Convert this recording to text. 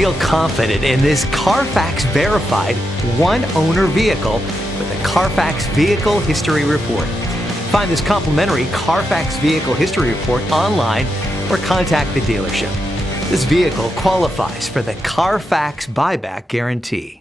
Feel confident in this CarFax verified one-owner vehicle with a CarFax Vehicle History Report. Find this complimentary CarFax Vehicle History Report online or contact the dealership. This vehicle qualifies for the CarFax Buyback Guarantee.